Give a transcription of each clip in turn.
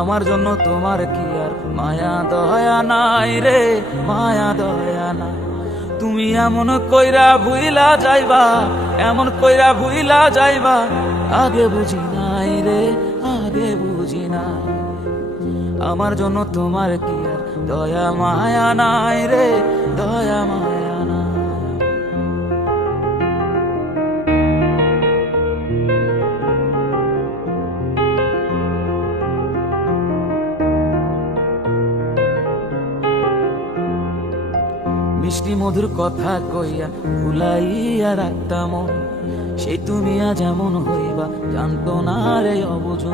আমার জন্য তোমার কি আর মায়া দয়া নাই রে, মায়া দয়া নাই। তুমি এমন কইরা ভুইলা যাইবা, এমন কইরা ভুইলা যাইবা, আগে বুঝি নাই রে, আগে বুঝি নাই। আমার জন্য তোমার কি আর দয়া মায়া নাই রে, দয়া মায়া নাই। মিষ্টি মধুর কথা কইয়া ভুলাইয়া রাখতাম, সেই তুমি আজ এমন হইবা জানতো না রে অবুঝ।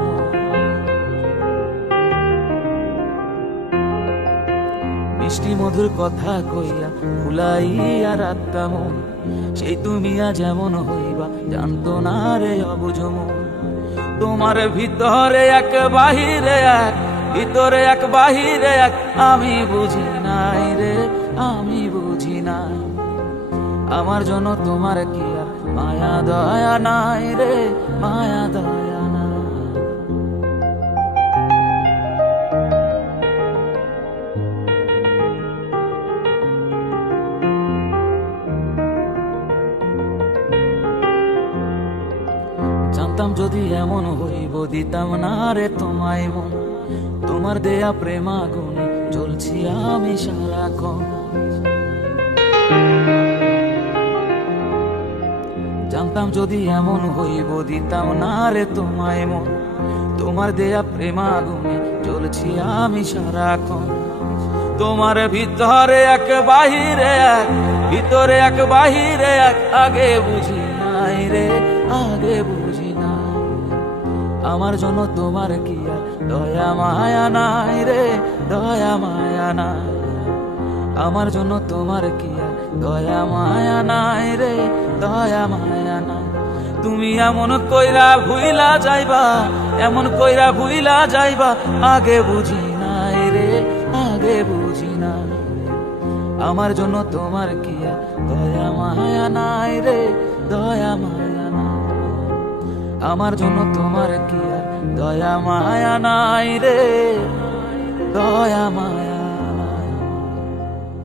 মিষ্টি মধুর কথা কইয়া ভুলাইয়া রাখতাম, সেই তুমি আজ এমন হইবা জানতো না রে অবুঝ। তোমার ভিতরে এক বাহিরে এক, ভিতরে এক বাহিরে এক, আমি বুঝি নাই রে, আমি বুঝি নাই। আমার জন্য তোমার কি আর মায়া দয়া নাই রে, মায়া দয়া নাই। জানতাম যদি এমন হইব দিতাম না রে তোমায় মন, তোমার দেয়া প্রেমাগুনে চলছি আমি সারাক্ষণ। জানতাম যদি এমন হইব দিতাম না রে তোমায় মন, তোমার দেয়া প্রেমাগুনে চলছি আমি সারাক্ষণ। তোমার ভিতরে এক বাহিরে এক, ভিতরে এক বাহিরে এক, আগে বুঝি নাই রে, আগে বুঝি নাই। আমার জন্য তোমার কি আর দয়া মায়া নাই রে, দয়া মায়া নাই। আমার জন্য তোমার কি আর দয়া মায়া নাই রে, দয়া মায়া নাই। তুমি এমন কইরা ভুইলা যাইবা, এমন কইরা ভুইলা যাইবা, আগে বুঝি নাই রে, আগে বুঝি নাই। আমার জন্য তোমার কি আর দয়া মায়া নাই রে, দয়া মায়া নাই। আমার জন্য তোমার কি আর দয়া মায়া নাই রে, দয়া মায়া।